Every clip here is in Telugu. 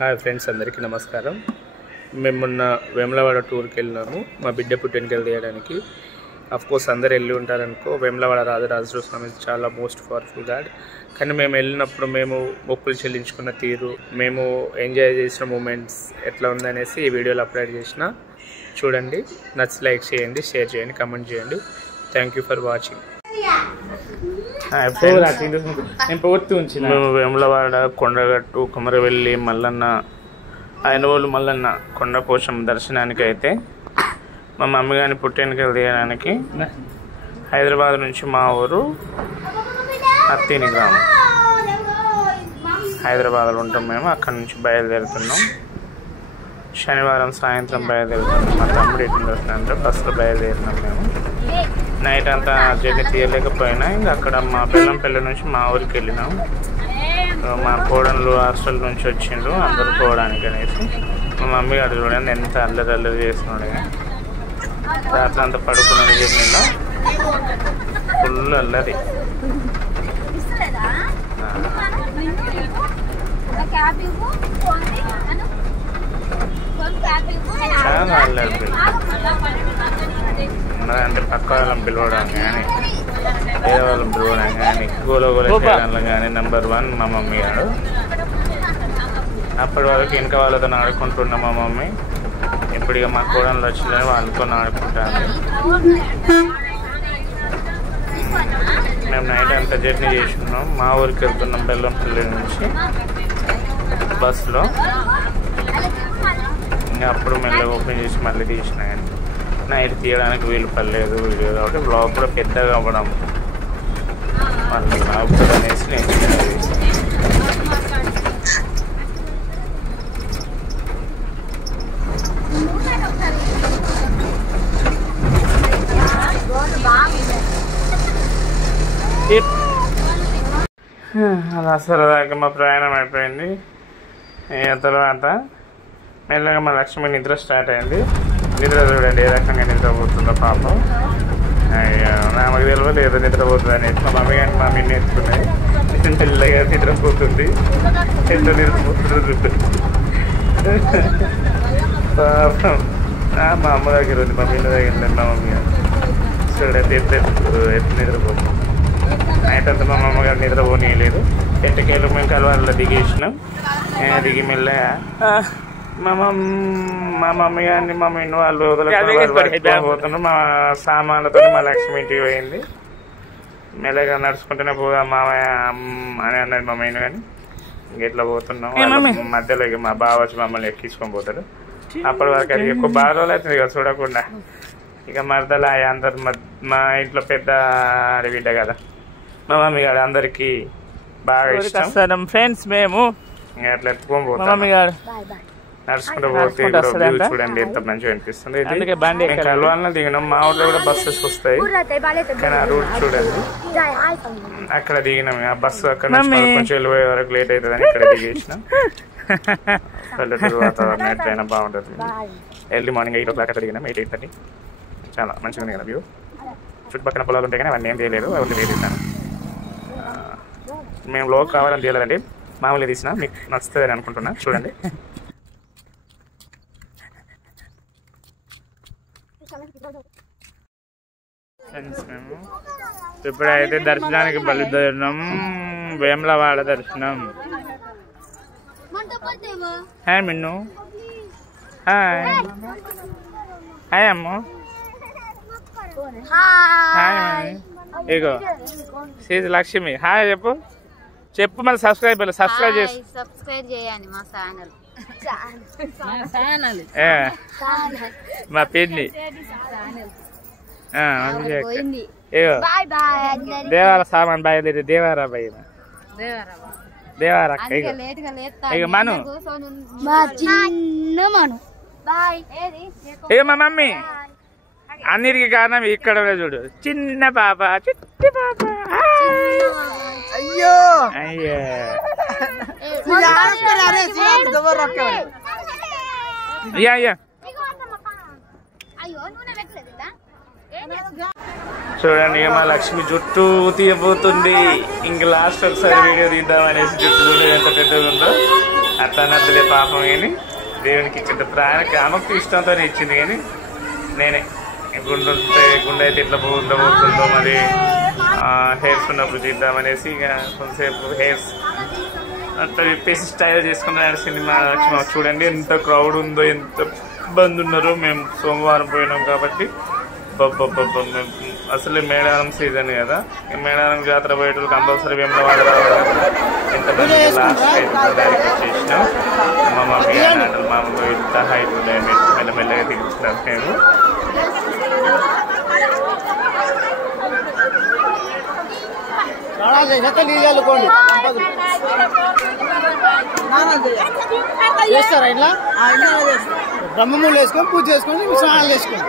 హాయ్ ఫ్రెండ్స్, అందరికీ నమస్కారం. మేము మొన్న వేములవాడ టూర్కి వెళ్ళినాము మా బిడ్డ పుట్టెనికలు తీయడానికి. కోర్స్ అందరు వెళ్ళి ఉంటారనుకో. వేములవాడ రాజరాజేశ్వర స్వామి చాలా మోస్ట్ పవర్ఫుల్ గాడ్. కానీ మేము వెళ్ళినప్పుడు మేము మొక్కులు చెల్లించుకున్న తీరు, మేము ఎంజాయ్ చేసిన మూమెంట్స్ ఎట్లా ఉందనేసి ఈ వీడియోలో అప్లోడ్ చేసిన. చూడండి, నచ్చి లైక్ చేయండి, షేర్ చేయండి, కమెంట్ చేయండి. Thank you for watching. మేము వేములవాడ, కొండగట్టు, కుమరవెల్లి, మల్లన్న, ఐనవోలు మల్లన్న కొండపోషం దర్శనానికి అయితే మా మమ్మీ గారిని పుట్టెనికలు తీయడానికి హైదరాబాద్ నుంచి మా ఊరు అత్తిని గ్రామం, హైదరాబాద్లో ఉంటాం మేము. అక్కడి నుంచి బయలుదేరుతున్నాం. శనివారం సాయంత్రం బయలుదేరుతున్నాం. మా తమ్ముడు ఎట్టిన దర్శనం బస్సులో బయలుదేరినాం. మేము నైట్ అంతా జర్నీ తీయలేకపోయినా ఇంకా అక్కడ మా బెల్లంపల్లి నుంచి మా ఊరికి వెళ్ళినాం. మా కోడళ్ళు హాస్టల్ నుంచి వచ్చిండ్రు అందరూ పోవడానికి అనేసి. మా మమ్మీ గారు చూడండి ఎంత అల్లరి అల్లరి చేస్తున్నాడు. రాత్రి అంతా పడుకున్నాడు జర్నీలో, ఫుల్ అల్లరి. చాలా అల్లరి అంటే పక్క వాళ్ళని పిలవడం కానీ, వేరే వాళ్ళని పిలవడం కానీ, గోల చేయడంలో కానీ నెంబర్ 1 మా మమ్మీ గారు. అప్పటి వరకు వెనక వాళ్ళతో ఆడుకుంటున్నాం మా మమ్మీ. ఇప్పుడు ఇక మా కోడళ్ళు వచ్చిందని వాళ్ళతో ఆడుకుంటాను. మేము నైట్ అంతా జర్నీ చేస్తున్నాం. మా ఊరికి వెళ్తున్నాం బెల్లంపల్లి నుంచి బస్సులో. ఇంకా అప్పుడు మెల్లగా ఓపెన్ చేసి మళ్ళీ తీసిన. నైట్ తీయడానికి వీలు పడలేదు వీడియో కాబట్టి బ్లాగ్ కూడా పెద్దగా అవ్వడం మళ్ళీ బ్లాగ్ అనేసి నేను అలా సరదాగా మా ప్రయాణం అయిపోయింది. తర్వాత మెల్లగా మా లక్ష్మి నిద్ర స్టార్ట్ అయింది. నిద్ర చూడండి ఏ రకంగా నిద్రపోతుందో పాపం. నాకు తెలియదు ఏదో నిద్రపోతుంది అనేసి మా మమ్మీ కానీ మా మమ్మీని ఎత్తుకున్నాయి. పిల్లగా నిద్రపోతుంది, ఎంత నిద్రపోతుంది పాపం. మా అమ్మ దగ్గర ఉంది, మా పిల్ల దగ్గర ఉంది. మా మమ్మీ గారు చూడండి ఎత్తు నిద్రపోతుంది. నైట్ అంతా మా అమ్మగారు నిద్రపోనీయలేదు. ఎట్టకేళ్ళు మేము కలవాళ్ళలో దిగేసినాం. దిగి మెల్లగా మా మమ్మీ గారిని మా మమ్మీ వాళ్ళు పోతున్నారు. మా సామాన్లతో మా లక్ష్మి ఇంటికి పోయింది. మెల్లగా నడుచుకుంటూనే పోదా మామయ్య అని అన్నది మా మమ్మీని. కానీ ఇంకెట్లా పోతున్నాం. మధ్యలో ఇక మా బావ వచ్చి మమ్మల్ని ఎక్కించుకొని పోతాడు. అప్పటి వరకు అది ఎక్కువ బాగా రోజులు అవుతుంది ఇక చూడకుండా. ఇక మరదలా అందరు మా ఇంట్లో పెద్ద బిడ్డ కదా మా మమ్మీ గారు, అందరికి బాగా ఇష్టం ఫ్రెండ్స్. మేము అట్లా ఎత్తుకొని పోతాం. నడుచుకుంటూ పోతే చూడండి ఎంత మంచిగా అనిపిస్తుంది. కల్వాల్లో దిగినాం. మా ఊళ్ళో కూడా బస్సెస్ వస్తాయి కానీ ఆ రూట్ చూడండి. అక్కడ దిగినాం. ఆ బస్సు అక్కడ కొంచెం వెళ్ళిపోయే వరకు లేట్ అవుతుంది అని ఇక్కడ దిగేసినాం. పల్లెటూరు వాతావరణం ఎట్లయినా బాగుంటుంది. ఎర్లీ మార్నింగ్ 8 o'clock అట్లా దిగినాం. 8:30 చాలా మంచిగా ఉంది కదా వ్యూ. చుట్టుపక్కల పొలాలు ఉంటాయి కానీ అవన్నీ ఏం తీయలేదు, అవన్నీ తీస్తాను. మేము లోక్ కావాలని తీయలేదండి, మామూలుగా తీసిన. మీకు నచ్చుతుందని అనుకుంటున్నా. చూడండి ఫ్రెండ్స్, మేము ఇప్పుడైతే దర్శనానికి బయలుదేరినాం. వేములవాడ దర్శనం. హాయ్ మిన్ను, హాయ్ హాయ్ అమ్మ, హాయ్. ఇగో సీజ్ లక్ష్మి హాయ్ చెప్పు. చెప్పు మళ్ళీ సబ్స్క్రైబ్ చేయండి మా ఛానల్. మా పిన్ని దేవార సామాన్ బయలుదేరి దేవారా బయట దేవారా. ఇక మను ఇక మా మమ్మీ అన్నిటికీ కారణం ఇక్కడ చూడు. చిన్న పాప, చిట్టి పాప. అయ్యో అయ్యో అయ్యా చూడండి. మా లక్ష్మి జుట్టు తీయబోతుంది. ఇంక లాస్ట్ ఒకసారి వీడియో తీద్దాం అనేసి జుట్టు చూడండి ఎంత పెద్దగా ఉందో. అట్లా అన్నద్దులే పాపం కానీ దేవునికి ఇచ్చింది ప్రాణానికి ఆమెకు ఇష్టంతో ఇచ్చింది. కానీ నేనే గుండె అయితే ఇట్లా పోతుందో మరి హెయిర్స్ ఉన్నప్పుడు తీద్దామనేసి ఇక కొంతసేపు హెయిర్స్ అట్లా చెప్పేసి స్టైల్ చేసుకుని నడిచింది మా లక్ష్మి. చూడండి ఎంత క్రౌడ్ ఉందో, ఎంత బంద్ ఉన్నారో. మేము సోమవారం పోయినాం కాబట్టి మేము అసలు మేడారం సీజన్ కదా, మేడారం జాతర పోయేటప్పుడు కంపల్సరీ వేములవాడ రావాలి. ఎంతమంది లాస్ట్ డైరెక్ట్ వచ్చేసినాం. మా మమ్మీ అన్నట్లు మా అమ్మ ఇంత హైట్ ఉన్నాయి, మెల్లమెల్లగా తిరుగుతున్నాం మేము. చేస్తారా ఇట్లా బ్రహ్మమూలు వేసుకొని పూజ చేసుకొని స్నానాలు చేసుకోండి.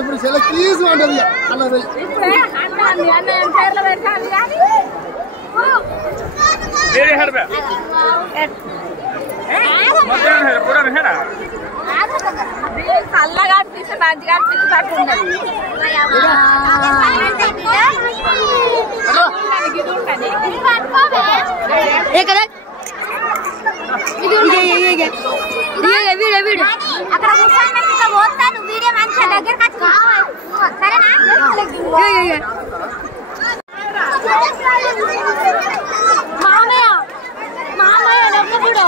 ఇప్పుడు సెలెక్ట్ తీసి ఉంటుంది అన్న చల్లగా అనిపిస్తే మంచిగా అనిపిస్తున్నట్టు ఉన్నది. అక్కడ పోతాను వీడియో మంచిగా దగ్గర సరేనా? మామయ్య మామయ్య చూడు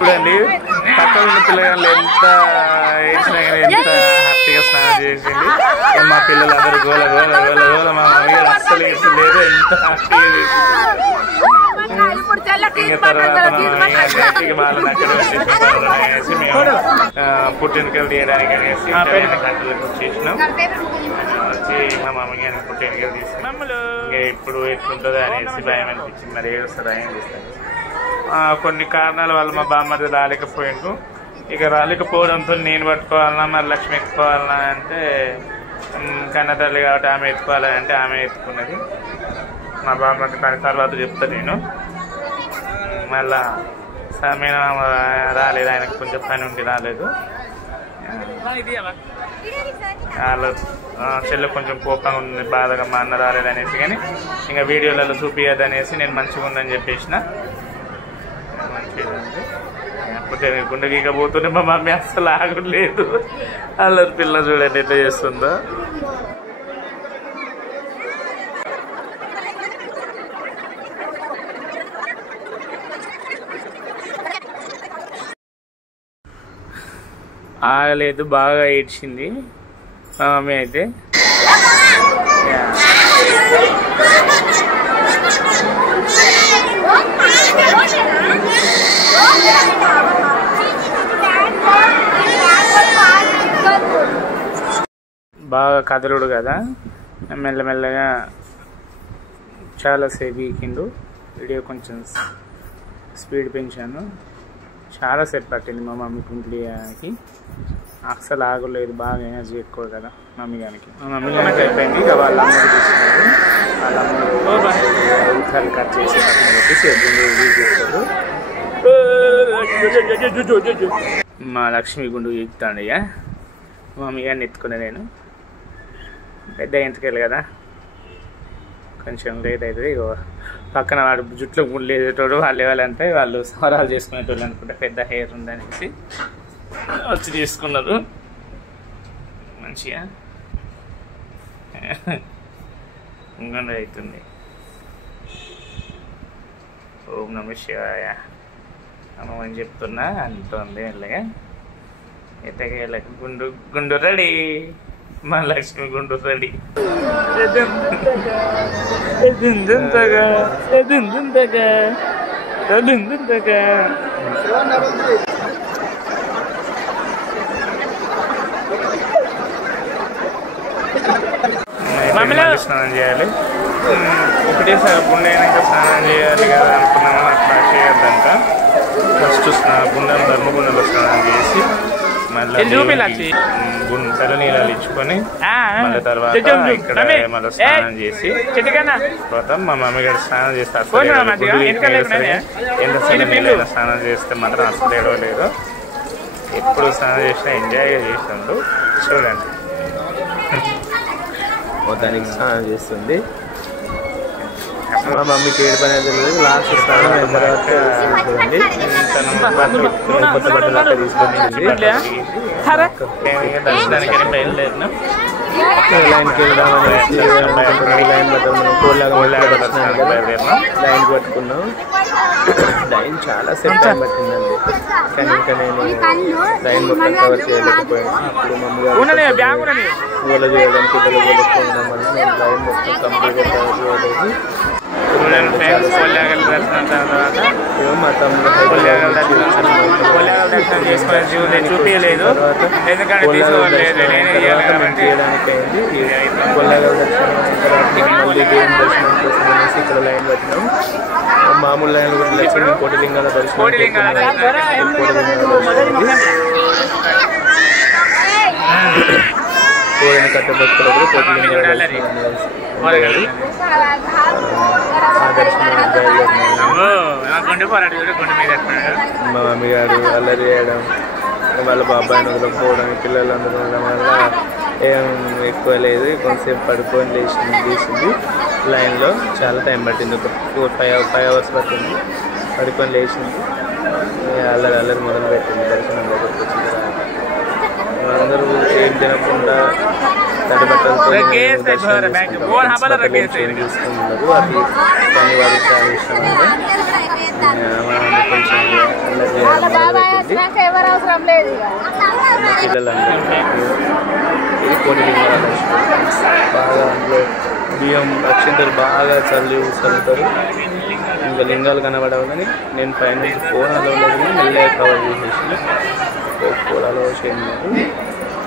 చూడండి పక్కన ఉన్న పిల్లగాళ్ళు ఎంత వేసినా కానీ ఎంత హ్యాపీగా స్నానం చేసింది. మా పిల్లలందరూ గోల గోల గోల గోల. మా మమ్మీ అస్సలు వేసి లేదు, ఎంత హ్యాపీగా చేసింది. ఇంకా తర్వాత వాళ్ళని అక్కడ వచ్చేసి మేము పుట్టినకలు తీయడానికి అనేసి గంటలకు వచ్చేసినాం. వచ్చి మా మమ్మీ అని పుట్టినకలు తీసుకున్నాం. ఇంకా ఇప్పుడు ఎట్లుంటుందో అనేసి భయం అనిపించింది, మరి ఏడుస్తుందా ఏం చేస్తాను. కొన్ని కారణాల వల్ల మా బామ్మది రాలేకపోయిండు. ఇక రాలేకపోవడంతో నేను పట్టుకోవాలన్నా మరి లక్ష్మి ఎత్తుకోవాలన్నా అంటే కన్నతల్లి కాబట్టి ఆమె ఎత్తుకోవాలంటే ఆమె ఎత్తుకున్నది. మా బామ్మది కానీ తర్వాత చెప్తా నేను. మళ్ళా సమయం రాలేదు, ఆయనకు కొంచెం పని ఉండి రాలేదు. వాళ్ళ చెల్లె కొంచెం కోపంగా ఉంది, బాధగా మా అన్న రాలేదు అనేసి. కానీ ఇంకా వీడియోలలో చూపించదు అనేసి నేను మంచిగా ఉందని చెప్పేసిన. మంచిగా ఉంది. లేకపోతే గుండె గీకపోతుంటే మా మమ్మీ అస్సలు ఆగలేదు. అల్లరి పిల్ల చూడండి ఎట్లా చేస్తుందో. ఆగలేదు, బాగా ఏడ్చింది మా మమ్మీ అయితే. బాగా కదలుడు కదా, మెల్లమెల్లగా చాలాసేపు ఈకిండు. వీడియో కొంచెం స్పీడ్ పెంచాను. చాలాసేపు పట్టింది మా మమ్మీ కుంట్లీకి, అస్సలు ఆగలేదు. బాగా ఎనర్జీ ఎక్కువ కదా మమ్మీ గారికి. మా మమ్మీ గారికి అయిపోయింది. ఇక వాళ్ళ అమ్మకి తీసుకున్నారు. వాళ్ళ అమ్మలు కట్ చేసి పక్కన పెట్టి చేస్తారు. మా లక్ష్మి గుండు గీకుతాడు. ఇక మమ్మీ గారిని ఎత్తుకునే నేను పెద్ద ఎంతకెళ్ళి కదా, కొంచెం లేట్ అవుతుంది. ఇక పక్కన వాడు జుట్లో గుండెలు వేసేటోడు వాళ్ళు వాళ్ళంటే వాళ్ళు సవరాలు చేసుకునేటోళ్ళు అనుకుంటే పెద్ద హెయిర్ ఉందనేసి వచ్చి తీసుకున్నారు. మంచిగా ఇంకొండ అవుతుంది. ఓం నమ శివాయ అమ్మని చెప్తున్నా అంటుంది. మెల్లగా ఎత్తగా గుండు గుండు రెడీ. మా లక్ష్మి గుంటూరు రెడీ స్నానం చేయాలి. ఒకటేసారి గుండె అయినాక స్నానం చేయాలి కదా అనుకున్నాము, అట్లా చేయొద్దంట. ఫస్ట్ గుండె ధర్మగుండంలో స్నానం చేసి మళ్ళీ తలనీళ్ళు ఇచ్చుకొని మళ్ళీ తర్వాత ఇక్కడ మళ్ళీ స్నానం చేసి తర్వాత మా మమ్మీ గారు స్నానం చేస్తే ఎంత స్నానం చేస్తే మాత్రం అసలు ఏడవలేదు. ఎప్పుడు స్నానం చేసినా ఎంజాయ్గా చేసినాడు. చూడండి మొత్తానికి స్నానం చేస్తుంది. మా మమ్మీకి ఏడు పని అయితే లేదు. లాస్ట్ స్నానం అయిన తర్వాత కొత్త బట్టలు అక్కడ తీసుకొని దర్శనానికి బయలుదేరినాం. లైన్కి వెళ్దాం అనేసి లైన్ పట్టాం. కోళ్ళగా లైన్ పట్టుకున్నాం. లైన్ చాలా సేపు టైం పట్టిందండి. కానీ ఇంకా నేను లైన్ మొత్తం కవర్ చేయలేకపోయాను. అప్పుడు మమ్మీ గోల చేయడం పిల్లలు గోలెట్టుకోవడం వల్ల నేను లైన్ మొత్తం కంప్లీట్గా కవర్ చేయలేదు. మా తమ్ముడు చూపించలేదు చేయడానికి అయింది. కొల్లగా దర్శనం మళ్ళీ దేవుని దర్శనం కోసం అనేసి ఇక్కడ లైన్ పెట్టినాం. మామూలు లైన్ కూడా లక్ష్మీ కోటిలింగాల దర్శనం కోడిని కట్టబెట్టుకున్నప్పుడు కోటిలింగాల మా మమ్మీ గారు అల్లరి చేయడం, వాళ్ళ బాబాయిని వదలకపోవడం, పిల్లలందరూ ఉండడం వల్ల ఏం ఎక్కువ లేదు. కొంతసేపు పడుకొని లేచింది. లైన్లో చాలా టైం పట్టింది. ఒక 4-5 అవర్స్ పట్టింది. పడుకొని లేచింది. అల్లరి మొదలు పెట్టింది. దర్శనం దగ్గరికి వచ్చిన తర్వాత అందరూ ఏం తినకుండా తడి బట్టలతో చూస్తున్నారు. అది కానీ వారికి చాలా ఇష్టం అండి. కొంచెం పిల్లలందరూ ఇది కోటిలింగాల దర్శనం. బాగా అందులో బియ్యం అక్షంతలు బాగా చల్లుతారు. ఇంకా లింగాలు కనబడవని నేను పైనుంచి ఫోన్ అలో లేదు, మెల్లగా కవర్ చేసేసి ఫోన్ అలో చేయలేదు.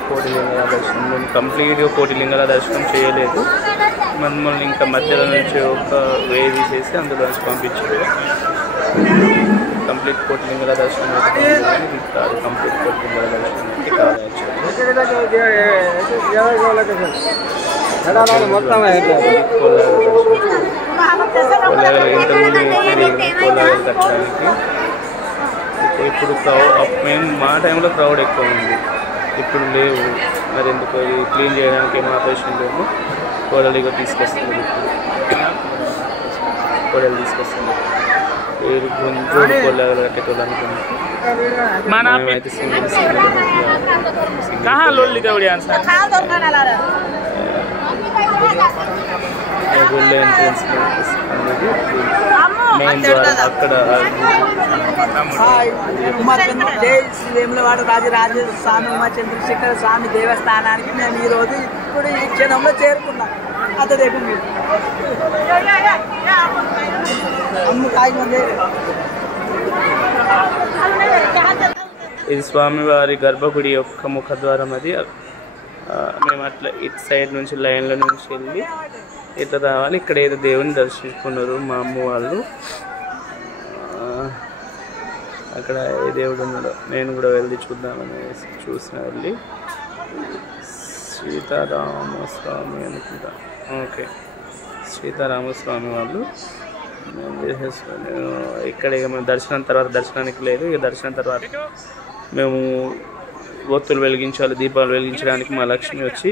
కోటిలింగాల దర్శనం నేను కంప్లీట్గా కోటిలింగాల దర్శనం చేయలేదు. మమ్మల్ని ఇంకా మధ్యలో నుంచి ఒక వే తీసేసి అందులో నుంచి పంపించారు. కంప్లీట్ కోటిలింగాల దర్శనం కాదు, కంప్లీట్ కోటిలింగాల దర్శనానికి కాదు. కోలాగలు కట్టడానికి ఇప్పుడు మేము మా టైంలో క్రౌడ్ ఎక్కువ ఉంది, ఇప్పుడు లేవు. మరి ఎందుకు క్లీన్ చేయడానికి ఏమో ఆపరేషన్ లేవు. కోడలిగా తీసుకొస్తుంది. కోడలు తీసుకొస్తుంది. కోలాగలు కట్టేటోళ్ళు అనుకున్నాం. అయితే సింగిల్ గుళ్ళ ఎంట్రన్స్ మెయిన్ ద్వారా అక్కడ వేములవాడ రాజరాజేశ్వర స్వామి ఉమాచంద్రశేఖర స్వామి దేవస్థానానికి మేము ఈరోజు ఇప్పుడు ఈ క్షణంలో చేరుకున్నాం. అదే రేపు మీరు ఇది స్వామివారి గర్భగుడి యొక్క ముఖద్వారం. అది మేము అట్లా ఇటు సైడ్ నుంచి లైన్ల నుంచి వెళ్ళి ఇట్లా రావాలి. ఇక్కడ ఏదో దేవుని దర్శించుకున్నారు మా అమ్మ వాళ్ళు. అక్కడ ఏ దేవుడు ఉన్నాడో నేను కూడా వెళ్ళి చూద్దామనేసి చూసిన వెళ్ళి సీతారామస్వామి అనుకుంటా. ఓకే, సీతారామస్వామి వాళ్ళు. నేను ఇక్కడ ఇక మేము దర్శనం తర్వాత దర్శనానికి లేదు. ఇక దర్శనం తర్వాత మేము ఒత్తులు వెలిగించాలి. దీపాలు వెలిగించడానికి మా లక్ష్మి వచ్చి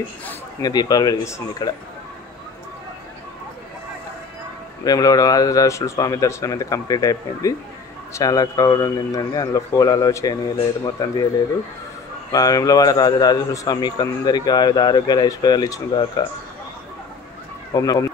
ఇంకా దీపాలు వెలిగిస్తుంది. ఇక్కడ వేములవాడ రాజరాజేశ్వర స్వామి దర్శనం అయితే కంప్లీట్ అయిపోయింది. చాలా క్రౌడ్ ఉండిందండి. అందులో ఫోన్ అలో చేయలేదు, మొత్తం తీయలేదు. వేములవాడ రాజరాజేశ్వర స్వామికి అందరికీ ఆరోగ్యాలు ఐశ్వర్యాలు ఇచ్చిన గాక. ఓం